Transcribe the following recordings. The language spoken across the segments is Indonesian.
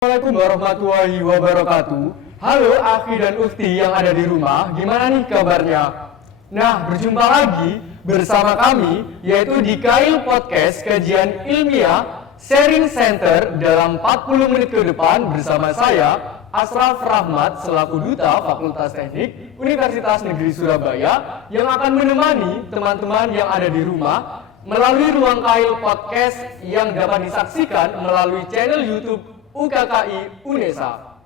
Assalamualaikum warahmatullahi wabarakatuh. Halo Akhi dan Ukti yang ada di rumah, gimana nih kabarnya? Nah, berjumpa lagi bersama kami, yaitu di Kail Podcast Kajian Ilmiah Sharing Center dalam 40 menit ke depan bersama saya, Asraf Rahmat, selaku Duta Fakultas Teknik Universitas Negeri Surabaya, yang akan menemani teman-teman yang ada di rumah melalui ruang Kail Podcast yang dapat disaksikan melalui channel YouTube UKKI UNESA.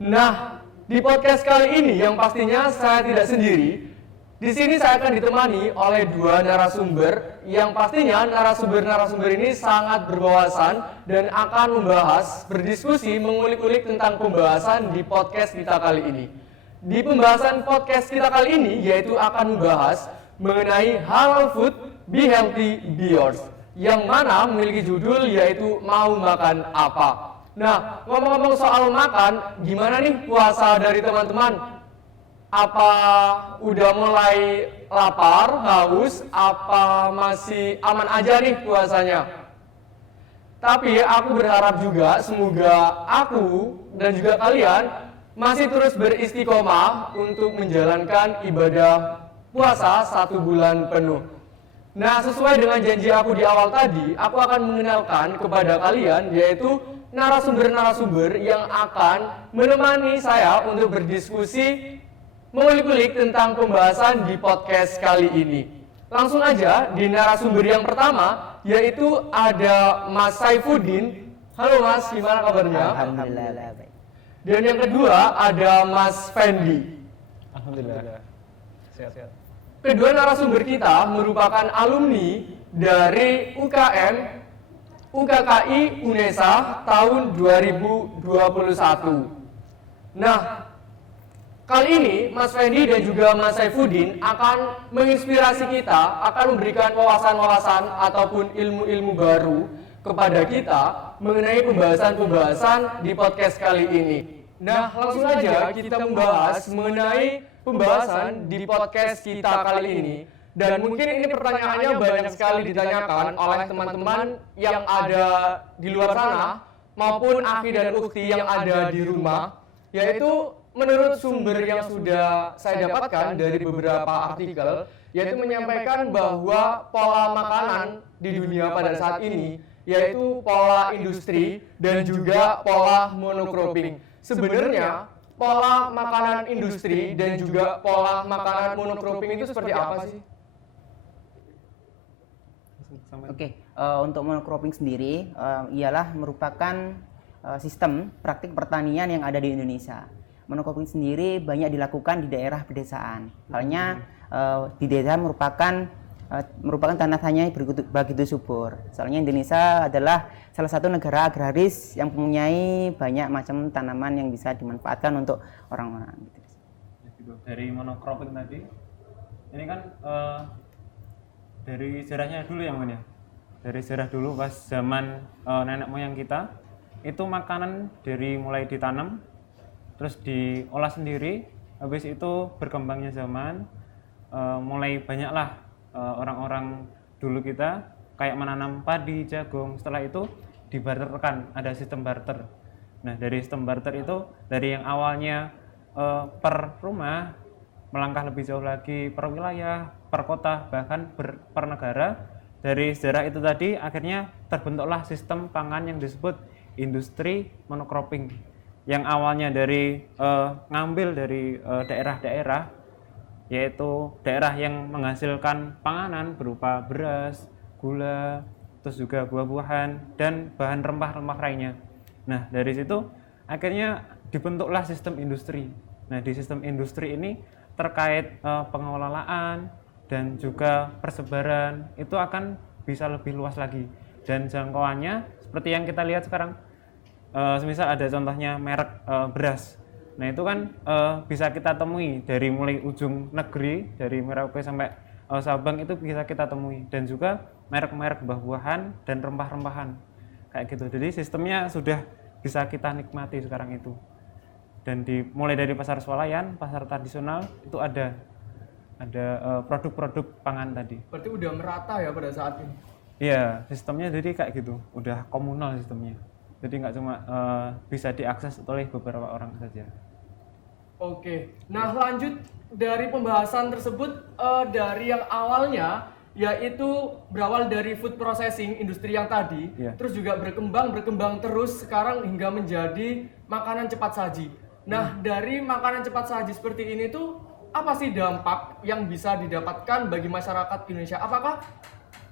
Nah, di podcast kali ini yang pastinya saya tidak sendiri. Di sini saya akan ditemani oleh dua narasumber yang pastinya narasumber ini sangat berwawasan dan akan membahas, berdiskusi, mengulik-ulik tentang pembahasan di podcast kita kali ini. Di pembahasan podcast kita kali ini yaitu akan membahas mengenai halal food, be healthy, be yours, yang mana memiliki judul yaitu mau makan apa. Nah, ngomong-ngomong soal makan, gimana nih puasa dari teman-teman? Apa udah mulai lapar, haus, apa masih aman aja nih puasanya? Tapi aku berharap juga semoga aku dan juga kalian masih terus beristiqomah untuk menjalankan ibadah puasa 1 bulan penuh. Nah, sesuai dengan janji aku di awal tadi, aku akan mengenalkan kepada kalian yaitu narasumber-narasumber yang akan menemani saya untuk berdiskusi mengulik-ulik tentang pembahasan di podcast kali ini. Langsung aja di narasumber yang pertama yaitu ada Mas Saifuddin. Halo Mas, gimana kabarnya? Alhamdulillah baik. Dan yang kedua ada Mas Fendi. Alhamdulillah. Sehat-sehat. Kedua narasumber kita merupakan alumni dari UKM UKKI UNESA tahun 2021. Nah, kali ini Mas Fendi dan juga Mas Saifuddin akan menginspirasi kita, akan memberikan wawasan-wawasan ataupun ilmu-ilmu baru kepada kita mengenai pembahasan-pembahasan di podcast kali ini. Nah, langsung saja kita membahas mengenai pembahasan di podcast kita kali ini. Dan mungkin ini pertanyaannya banyak sekali ditanyakan oleh teman-teman yang ada di luar sana maupun Akhi dan Ukti yang ada di rumah, yaitu menurut sumber yang sudah saya dapatkan dari beberapa artikel, yaitu menyampaikan bahwa pola makanan di dunia pada saat ini yaitu pola industri dan juga pola monocropping. Sebenarnya pola makanan industri dan juga pola makanan monocropping itu seperti apa sih? Oke, untuk monocropping sendiri ialah merupakan sistem praktik pertanian yang ada di Indonesia. Monocropping sendiri banyak dilakukan di daerah pedesaan. Halnya di desa merupakan tanahnya begitu subur. Soalnya Indonesia adalah salah satu negara agraris yang mempunyai banyak macam tanaman yang bisa dimanfaatkan untuk orang-orang. Dari monocropping tadi, ini kan dari sejarahnya dulu ya, ya. Dari sejarah dulu pas zaman nenek moyang kita, itu makanan dari mulai ditanam, terus diolah sendiri, habis itu berkembangnya zaman, mulai banyaklah orang-orang dulu kita kayak menanam padi, jagung. Setelah itu dibarterkan, ada sistem barter. Nah, dari sistem barter itu dari yang awalnya per rumah melangkah lebih jauh lagi per wilayah, per kota, bahkan per negara. Dari sejarah itu tadi akhirnya terbentuklah sistem pangan yang disebut industri monocropping, yang awalnya dari ngambil dari daerah-daerah, yaitu daerah yang menghasilkan panganan berupa beras, gula, terus juga buah-buahan dan bahan rempah-rempah lainnya. Nah, dari situ akhirnya dibentuklah sistem industri. Nah, di sistem industri ini terkait pengelolaan dan juga persebaran itu akan bisa lebih luas lagi, dan jangkauannya seperti yang kita lihat sekarang. Semisal ada contohnya merek beras. Nah, itu kan bisa kita temui dari mulai ujung negeri, dari Merauke sampai Sabang itu bisa kita temui, dan juga merek-merek buah-buahan dan rempah-rempahan kayak gitu. Jadi sistemnya sudah bisa kita nikmati sekarang itu. Dan mulai dari pasar swalayan, pasar tradisional itu ada produk-produk pangan tadi. Berarti udah merata ya pada saat ini? Iya, sistemnya jadi kayak gitu, udah komunal sistemnya. Jadi nggak cuma bisa diakses oleh beberapa orang saja. Oke, nah lanjut dari pembahasan tersebut dari yang awalnya yaitu berawal dari food processing industri yang tadi, terus juga berkembang terus sekarang hingga menjadi makanan cepat saji. Nah, dari makanan cepat saji seperti ini tuh apa sih dampak yang bisa didapatkan bagi masyarakat Indonesia? Apakah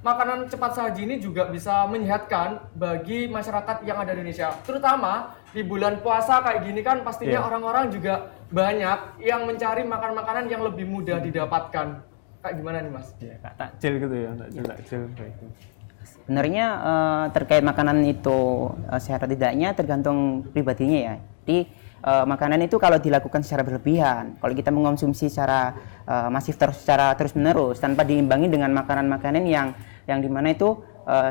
makanan cepat saji ini juga bisa menyehatkan bagi masyarakat yang ada di Indonesia? Terutama di bulan puasa kayak gini kan pastinya orang-orang juga banyak yang mencari makanan-makanan yang lebih mudah didapatkan. Kayak gimana nih Mas? Ya, kayak takjil gitu ya, takjil kayak gitu. Sebenarnya terkait makanan itu sehat atau tidaknya tergantung pribadinya ya. Jadi makanan itu kalau dilakukan secara berlebihan, kalau kita mengonsumsi secara masif secara terus-menerus tanpa diimbangi dengan makanan-makanan yang dimana itu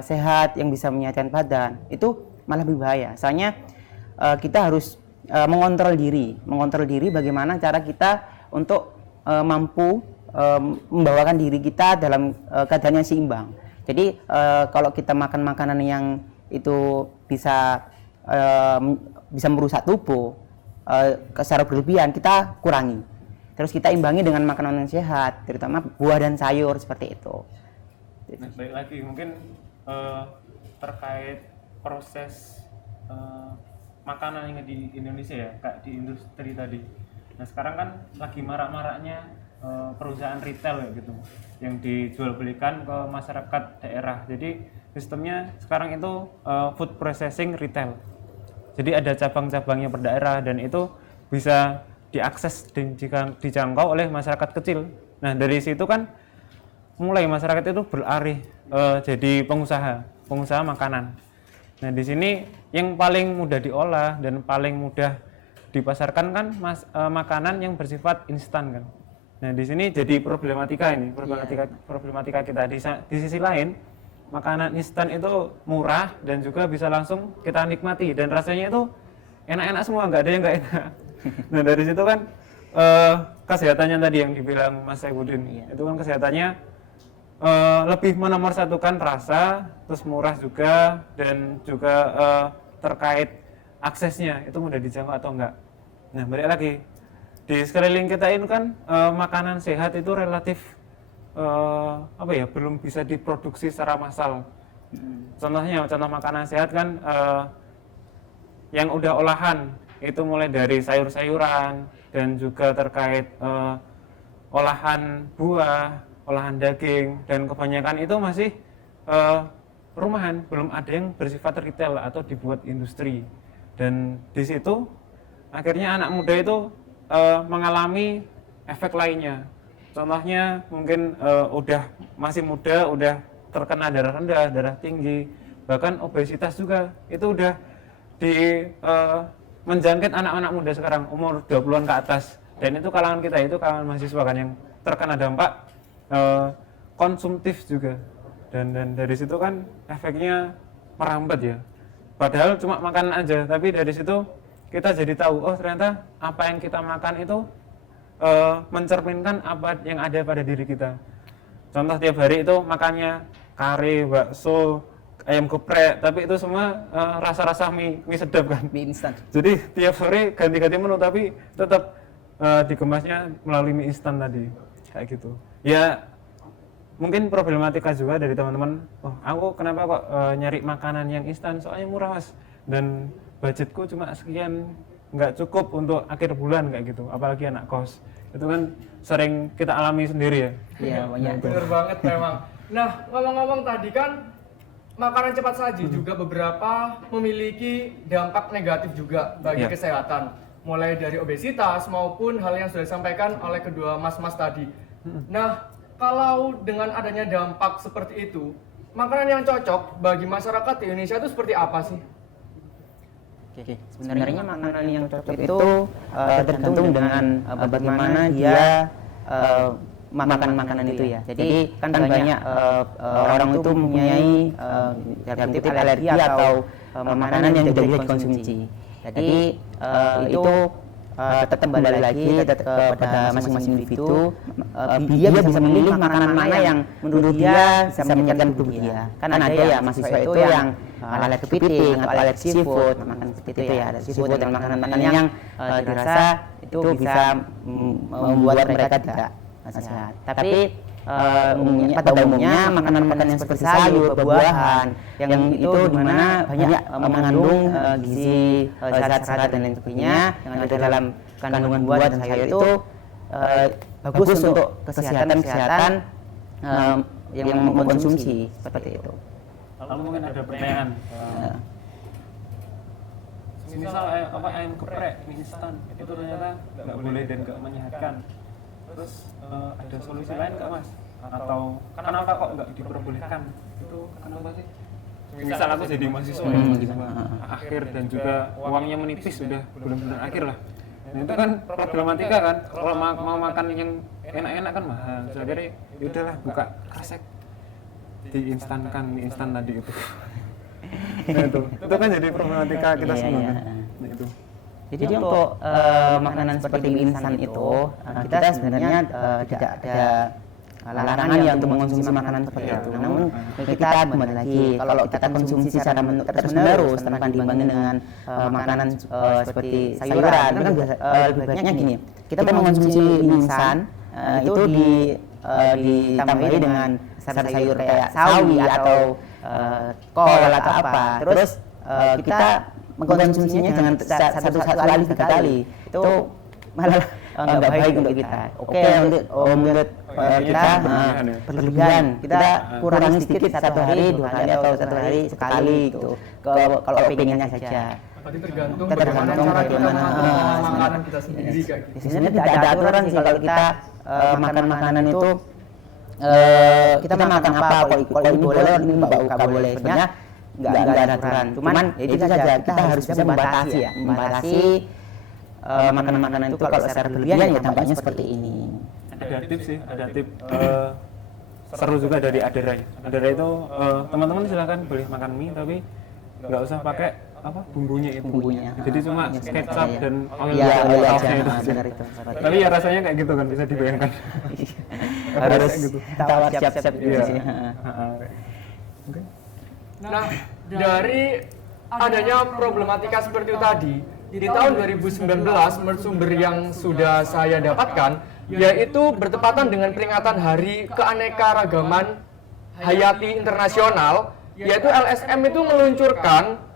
sehat, yang bisa menyehatkan badan, itu malah berbahaya. Soalnya kita harus mengontrol diri bagaimana cara kita untuk mampu membawakan diri kita dalam keadaan yang seimbang. Jadi kalau kita makan makanan yang itu bisa merusak tubuh secara berlebihan, kita kurangi. Terus kita imbangi dengan makanan yang sehat, terutama buah dan sayur seperti itu. Nah, baik lagi mungkin terkait proses makanan yang di Indonesia ya, kayak di industri tadi. Nah sekarang kan lagi marak-maraknya perusahaan retail ya gitu, yang dijual belikan ke masyarakat daerah. Jadi sistemnya sekarang itu food processing retail. Jadi ada cabang-cabangnya per daerah dan itu bisa diakses dan dijangkau oleh masyarakat kecil. Nah dari situ kan mulai masyarakat itu beralih jadi pengusaha makanan. Nah di sini yang paling mudah diolah dan paling mudah dipasarkan kan makanan yang bersifat instan kan. Nah di sini jadi problematika kita. Di sisi lain makanan instan itu murah dan juga bisa langsung kita nikmati dan rasanya itu enak-enak semua, nggak ada yang nggak enak. Nah dari situ kan kesehatannya tadi yang dibilang Mas Saifuddin, itu kan kesehatannya lebih menomorsatukan rasa, terus murah juga, dan juga terkait aksesnya itu mudah dijangkau atau enggak. Nah balik lagi di sekeliling kita ini kan makanan sehat itu relatif belum bisa diproduksi secara massal. Contoh makanan sehat kan yang udah olahan itu mulai dari sayur-sayuran dan juga terkait olahan buah, olahan daging, dan kebanyakan itu masih rumahan, belum ada yang bersifat retail atau dibuat industri. Dan di situ akhirnya anak muda itu mengalami efek lainnya. Contohnya mungkin masih muda, udah terkena darah rendah, darah tinggi, bahkan obesitas juga. Itu udah menjangkit anak-anak muda sekarang, umur 20-an ke atas. Dan itu kalangan kita, itu kalangan mahasiswa kan yang terkena dampak konsumtif juga. Dan dari situ kan efeknya merambat ya. Padahal cuma makanan aja, tapi dari situ kita jadi tahu, oh ternyata apa yang kita makan itu mencerminkan apa yang ada pada diri kita. Contoh tiap hari itu makannya kare, bakso, ayam geprek, tapi itu semua rasa-rasa mie sedap kan. Mie instan. Jadi tiap sore ganti-ganti menu, tapi tetap dikemasnya melalui mie instan tadi, kayak gitu. Ya mungkin problematika juga dari teman-teman, oh aku kenapa kok nyari makanan yang instan, soalnya murah mas, dan budgetku cuma sekian, nggak cukup untuk akhir bulan kayak gitu, apalagi anak kos. Itu kan sering kita alami sendiri ya. Iya, banyak. Bener banget memang. Nah, ngomong-ngomong tadi kan makanan cepat saji juga beberapa memiliki dampak negatif juga bagi kesehatan. Mulai dari obesitas maupun hal yang sudah disampaikan oleh kedua mas-mas tadi. Nah, kalau dengan adanya dampak seperti itu, makanan yang cocok bagi masyarakat di Indonesia itu seperti apa sih? Oke, sebenarnya makanan yang cocok itu tergantung dengan bagaimana dia makan makanan itu ya. Jadi kan banyak orang itu mempunyai alergi atau makanan yang tidak bisa dikonsumsi. Jadi itu tetap kembali lagi kepada masing-masing individu. Dia bisa memilih makanan mana yang menurut dia bisa menyehatkan tubuh dia. Kan ada ya mahasiswa itu yang alergi kepiting atau alergi seafood, makan seperti itu ya, ada seafood dan makanan-makanan yang dirasa itu bisa membuat mereka tidak sehat. Tapi pada umumnya makanan-makanan yang seperti sayur, buah-buahan yang itu dimana banyak mengandung gizi, zat-zat dan lain sebagainya yang ada dalam kandungan buah dan sayur itu bagus untuk kesehatan yang mengkonsumsi seperti itu. Lalu mungkin ada pertanyaan. Misal ayam geprek mie instan itu ternyata nggak boleh dan nggak menyehatkan. Terus ada solusi lain nggak Mas? Atau kenapa kok nggak diperbolehkan? Itu kenapa sih? Misal aku jadi mahasiswa akhir dan juga uangnya menipis sudah benar-benar akhir lah. Nah itu kan problematika kan. Kalau mau makan yang enak-enak kan mahal. Jadi yaudahlah buka resep diinstankan mie instan tadi itu. Nah itu kan jadi problematika kita semua kan. Nah, itu. Jadi untuk makanan seperti mie instan itu kita sebenarnya tidak ada larangan ya untuk mengkonsumsi makanan seperti itu. Namun kita kembali lagi kalau kita konsumsi secara terus-menerus tanpa dibandingkan dengan makanan seperti sayuran, itu kan lebih baiknya gini. Kita mengkonsumsi mie instan itu ditambahi dengan sayur kayak sawi atau kol atau apa. Terus kita mengkonsumsinya jangan satu kali, 3 kali. Itu malah nggak baik untuk kita. Oke, untuk kita berlebihan. Kita kurangi sedikit 1 hari, 2 hari atau 1 hari sekali gitu. Kalau pengennya saja. Berarti tergantung bagaimana makanan kita sendiri kayak gitu. Sebenarnya tidak ada aturan sih kalau kita makan makanan itu kita makan apa, kalau ini boleh, ini nggak boleh. Sebenarnya nggak ada aturan. Cuman itu saja kita harus bisa membatasi makanan-makanan itu kalau secara berlebihan ya dampaknya seperti ini. Ada tips sih, ada tips seru juga dari Adera. Adera itu teman-teman silakan boleh makan mie tapi nggak usah pakai bumbunya itu. Jadi cuma kecap dan oil sausnya itu. Benar itu. Tapi ya rasanya kayak gitu kan, bisa dibayangkan. Harus tawar siap-siap gitu sih. Nah, dari adanya problematika seperti itu tadi, di tahun 2019 sumber yang sudah saya dapatkan yaitu bertepatan dengan peringatan Hari Keanekaragaman Hayati Internasional, yaitu LSM itu meluncurkan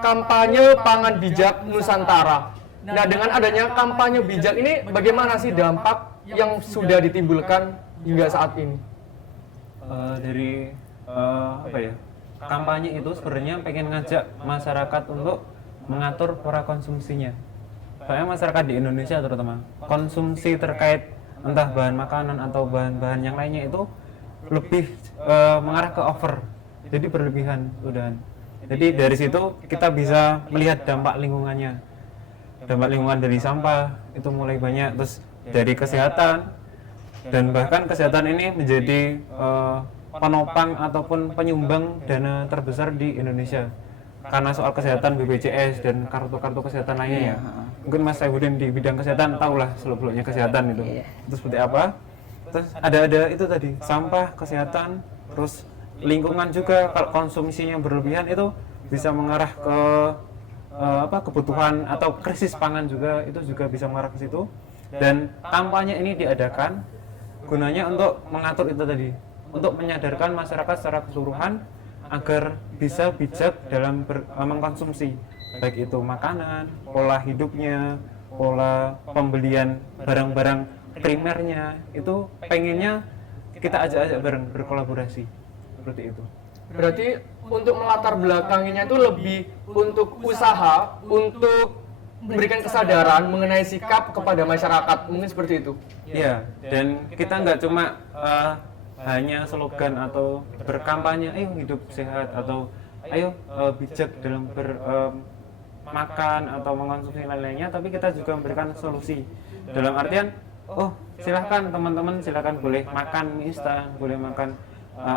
kampanye pangan bijak Nusantara. Nah, dengan adanya kampanye bijak ini bagaimana sih dampak yang sudah ditimbulkan hingga saat ini? Kampanye itu sebenarnya pengen ngajak masyarakat untuk mengatur pola konsumsinya. Soalnya masyarakat di Indonesia terutama konsumsi terkait entah bahan makanan atau bahan-bahan yang lainnya itu lebih mengarah ke over, jadi berlebihan udahan. Jadi dari situ kita bisa melihat dampak lingkungannya, dampak lingkungan dari sampah itu mulai banyak, terus dari kesehatan, dan bahkan kesehatan ini menjadi penopang ataupun penyumbang dana terbesar di Indonesia karena soal kesehatan BPJS dan kartu-kartu kesehatan lainnya ya. Mungkin Mas Saifuddin di bidang kesehatan tahulah seluk-beluknya kesehatan itu. Itu seperti apa? Terus ada itu tadi, sampah, kesehatan, terus lingkungan juga. Kalau konsumsinya berlebihan itu bisa mengarah ke kebutuhan atau krisis pangan juga, itu juga bisa mengarah ke situ. Dan kampanye ini diadakan gunanya untuk mengatur itu tadi, untuk menyadarkan masyarakat secara keseluruhan agar bisa bijak dalam mengkonsumsi, baik itu makanan, pola hidupnya, pola pembelian barang-barang primernya, itu pengennya kita ajak-ajak bareng, berkolaborasi seperti itu. Berarti untuk melatar belakanginya itu lebih untuk usaha, untuk memberikan kesadaran mengenai sikap kepada masyarakat, mungkin seperti itu. Iya, dan kita nggak cuma hanya slogan atau berkampanye ayo hidup sehat atau ayo bijak dalam makan atau mengkonsumsi lain-lainnya, tapi kita juga memberikan solusi dalam artian silahkan teman-teman, silahkan boleh makan mie instan, boleh makan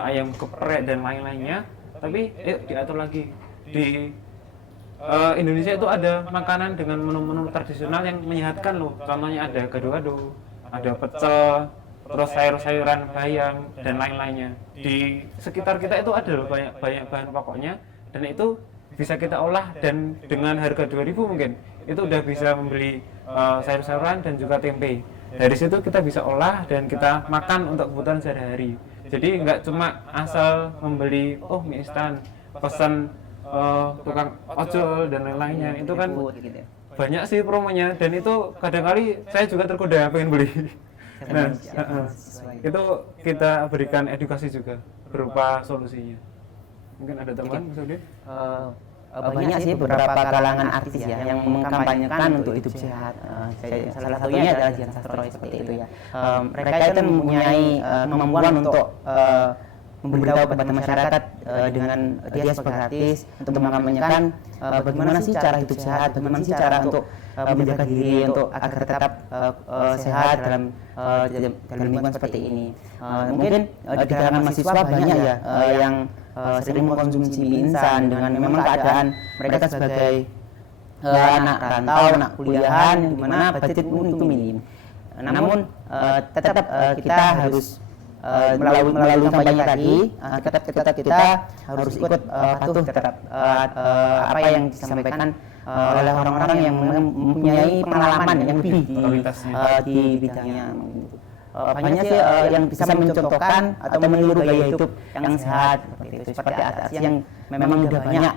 ayam geprek dan lain-lainnya, tapi yuk diatur lagi, Indonesia itu ada makanan dengan menu-menu tradisional yang menyehatkan loh. Contohnya ada gado-gado, ada pecel, terus sayur-sayuran bayam dan lain-lainnya. Di sekitar kita itu ada loh banyak bahan pokoknya, dan itu bisa kita olah, dan dengan harga 2.000 mungkin itu udah bisa membeli sayur-sayuran dan juga tempe. Dari situ kita bisa olah dan kita makan untuk kebutuhan sehari-hari. Jadi nggak cuma asal membeli mie instan, pesan tukang ojol dan lain-lainnya. Itu kan Gitu. banyak sih promonya, dan itu kadang-kali saya juga tergoda pengen beli. Nah, itu kita berikan edukasi juga berupa solusinya. Mungkin ada tambahan, Mas Udin? Banyak sih beberapa kalangan artis ya yang mengkampanyekan untuk hidup sehat. Salah satunya adalah Dian Sastro seperti itu ya. Mereka itu mempunyai kemampuan untuk memberitahu kepada masyarakat dengan dia sebagai artis untuk mengamankan bagaimana sih cara hidup sehat, bagaimana sih cara untuk menjaga diri untuk agar tetap sehat dalam lingkungan seperti ini. Mungkin di kalangan mahasiswa banyak ya yang sering mengkonsumsi mie instan dengan memang keadaan mereka sebagai anak rantau, anak kuliahan di mana budget pun itu minim. Namun tetap kita harus melalui kampanye tadi kita harus ikut patuh terhadap apa yang disampaikan oleh orang-orang yang mempunyai pengalaman yang lebih di bidangnya. Banyak sih yang bisa mencontohkan atau meniru gaya hidup yang sehat seperti artis yang memang udah banyak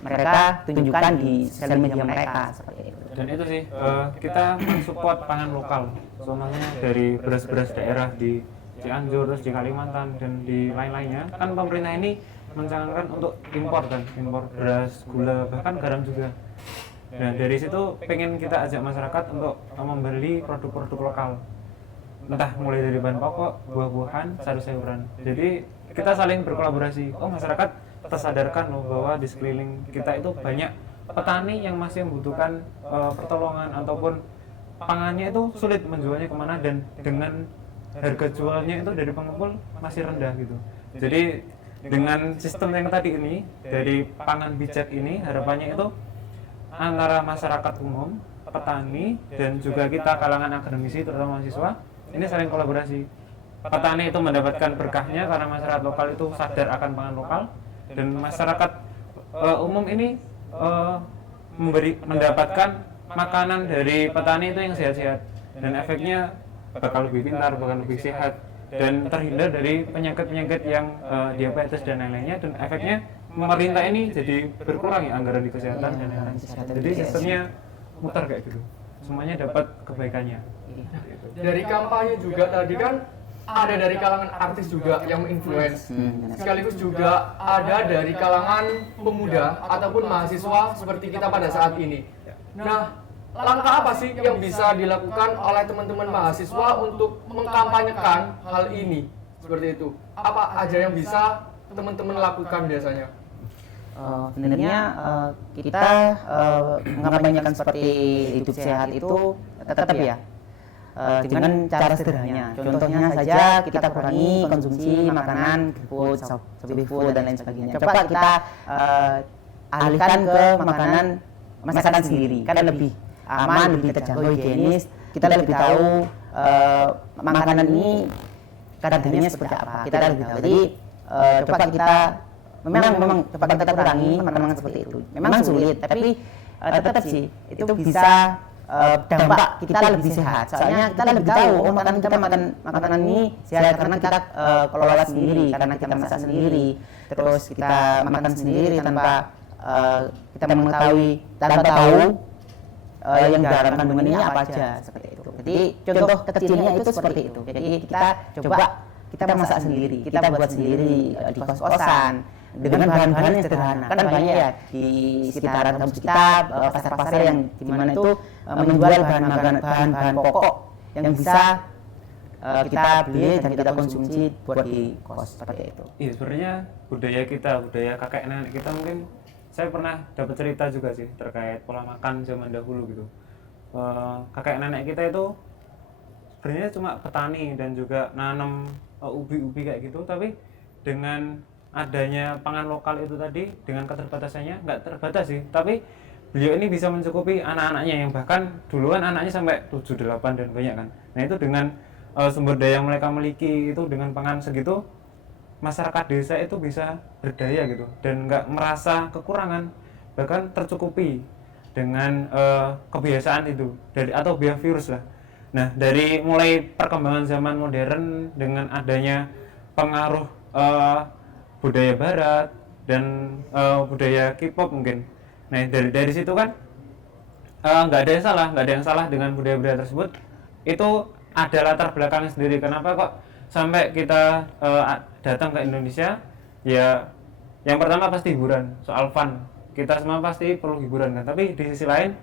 mereka tunjukkan di sosial media mereka seperti itu. Dan itu sih kita mensupport pangan lokal, contohnya dari beras-beras daerah di Cianjur, terus di Kalimantan dan di lain-lainnya. Kan pemerintah ini mencanangkan untuk impor beras, gula, bahkan garam juga. Dan dari situ pengen kita ajak masyarakat untuk membeli produk-produk lokal, entah mulai dari bahan pokok, buah-buahan, sayur-sayuran. Jadi kita saling berkolaborasi. Masyarakat tersadarkan loh bahwa di sekeliling kita itu banyak petani yang masih membutuhkan pertolongan, ataupun pangannya itu sulit menjualnya kemana, dan dengan harga jualnya itu dari pengepul masih rendah gitu. Jadi dengan sistem yang tadi ini, dari pangan bijak ini, harapannya itu antara masyarakat umum, petani, dan juga kita kalangan akademisi terutama mahasiswa ini saling kolaborasi. Petani itu mendapatkan berkahnya karena masyarakat lokal itu sadar akan pangan lokal, dan masyarakat umum ini mendapatkan makanan dari petani itu yang sehat-sehat, dan efeknya bakal lebih pintar, bakal lebih sehat, dan terhindar dari penyakit-penyakit yang diabetes dan lain-lainnya. Dan efeknya pemerintah ini jadi berkurang ya anggaran di kesehatan dan lain-lain. Jadi sistemnya muter kayak gitu, semuanya dapat kebaikannya. Dari kampanye juga tadi kan ada dari kalangan artis juga yang influence, sekaligus juga ada dari kalangan pemuda ataupun mahasiswa seperti kita pada saat ini. Nah, langkah apa sih yang bisa dilakukan oleh teman-teman mahasiswa untuk mengkampanyekan hal ini? Seperti itu. Apa aja yang bisa teman-teman lakukan biasanya? Sebenarnya kita mengampanyekan seperti hidup sehat itu tetap ya dengan cara sederhana. Contohnya saja kita kurangi konsumsi makanan food, soft food dan lain sebagainya. Coba kita alihkan ke masakan sendiri, kan lebih aman, lebih terjangkau, higienis. Kita lebih tahu makanan ini kadarnya seperti apa. Kita lebih tahu. Jadi coba kita memang coba kita kurangi makanan seperti itu. Memang sulit, tapi tetap sih itu bisa dampak kita lebih sehat. Soalnya kita lebih tahu makanan ini sehat karena kita kelola sendiri, karena kita masak sendiri. Terus kita makan sendiri tanpa kita mengetahui, tanpa tahu yang dalam kandungannya apa aja seperti itu. Jadi contoh kecilnya itu seperti itu. Jadi kita masak sendiri, kita buat sendiri di kos-kosan dengan bahan-bahan yang sederhana. Kan banyak ya di sekitaran kampus kita pasar-pasar yang dimana itu menjual bahan-bahan pokok yang bisa kita beli dan kita konsumsi buat di kos seperti itu. Iya, sebenarnya budaya kakek nenek kita, mungkin saya pernah dapat cerita juga sih terkait pola makan zaman dahulu gitu. Kakek nenek kita itu sebenarnya cuma petani dan juga nanam ubi-ubi kayak gitu, tapi dengan adanya pangan lokal itu tadi dengan keterbatasannya nggak terbatas sih, tapi beliau ini bisa mencukupi anak-anaknya yang bahkan duluan anaknya sampai 7, 8 dan banyak kan. Nah itu dengan sumber daya yang mereka miliki itu dengan pangan segitu, masyarakat desa itu bisa berdaya gitu dan nggak merasa kekurangan, bahkan tercukupi dengan kebiasaan itu dari atau biovirus lah. Nah dari mulai perkembangan zaman modern dengan adanya pengaruh budaya barat dan budaya K-pop mungkin. Nah dari situ kan nggak ada yang salah dengan budaya-budaya tersebut. Itu ada latar belakangnya sendiri kenapa kok sampai kita datang ke Indonesia. Ya yang pertama pasti hiburan, soal fun, kita semua pasti perlu hiburan kan, tapi di sisi lain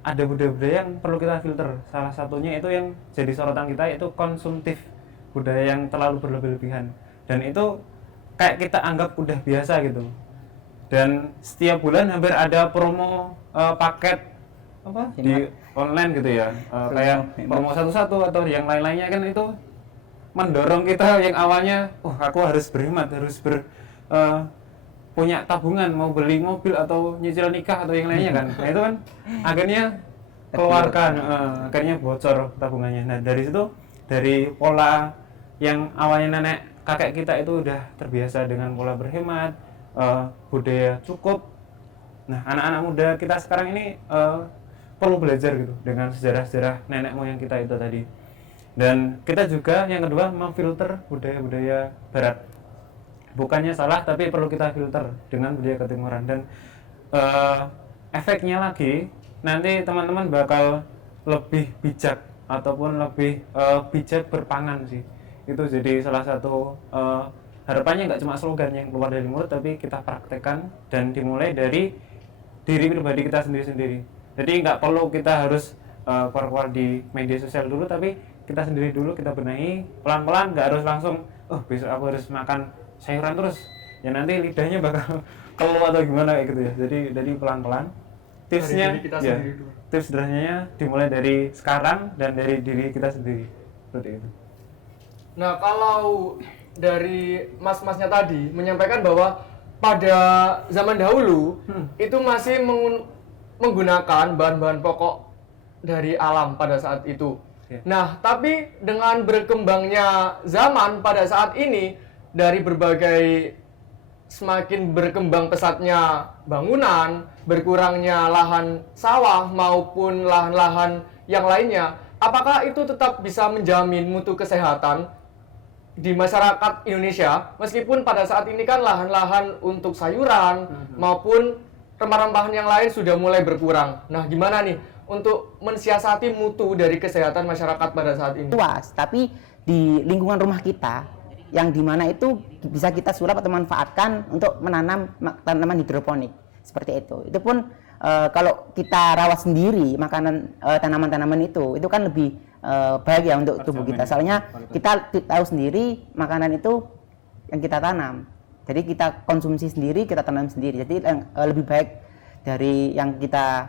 ada budaya-budaya yang perlu kita filter. Salah satunya itu yang jadi sorotan kita itu konsumtif, budaya yang terlalu berlebih-lebihan, dan itu kayak kita anggap udah biasa gitu. Dan setiap bulan hampir ada promo paket apa di online gitu ya, kayak promo satu-satu atau yang lain-lainnya kan, itu mendorong kita yang awalnya aku harus berhemat, harus punya tabungan mau beli mobil atau nyicil nikah atau yang lainnya kan. Nah itu kan akhirnya keluarkan, akhirnya bocor tabungannya. Nah dari situ, dari pola yang awalnya nenek kakek kita itu udah terbiasa dengan pola berhemat, budaya cukup. Nah anak-anak muda kita sekarang ini perlu belajar gitu dengan sejarah-sejarah nenek moyang kita itu tadi. Dan kita juga yang kedua memfilter budaya-budaya barat. Bukannya salah, tapi perlu kita filter dengan budaya ketimuran. Dan efeknya lagi nanti teman-teman bakal lebih bijak ataupun lebih bijak berpangan sih. Itu jadi salah satu harapannya, nggak cuma slogan yang keluar dari mulut, tapi kita praktekkan dan dimulai dari diri pribadi kita sendiri-sendiri. Jadi nggak perlu kita harus keluar di media sosial dulu, tapi kita sendiri dulu, kita benahi pelan-pelan, nggak harus langsung besok aku harus makan sayuran terus, ya nanti lidahnya bakal keluar atau gimana kayak gitu ya. Jadi pelan-pelan. Tipsnya ya, tips sederhananya dimulai dari sekarang dan dari diri kita sendiri, seperti itu. Nah kalau dari mas-masnya tadi menyampaikan bahwa pada zaman dahulu itu masih menggunakan bahan-bahan pokok dari alam pada saat itu. Nah tapi dengan berkembangnya zaman pada saat ini, dari berbagai semakin berkembang pesatnya bangunan, berkurangnya lahan sawah maupun lahan-lahan yang lainnya, apakah itu tetap bisa menjamin mutu kesehatan di masyarakat Indonesia meskipun pada saat ini kan lahan-lahan untuk sayuran maupun rempah-rempahan yang lain sudah mulai berkurang. Nah, gimana nih untuk mensiasati mutu dari kesehatan masyarakat pada saat ini? Luas, tapi di lingkungan rumah kita yang dimana itu bisa kita sulap atau manfaatkan untuk menanam tanaman hidroponik seperti itu. Itu pun kalau kita rawat sendiri makanan tanaman-tanaman itu kan lebih baik ya untuk tubuh kita. Soalnya kita tahu sendiri makanan itu yang kita tanam. Jadi kita konsumsi sendiri, kita tanam sendiri. Jadi lebih baik dari yang kita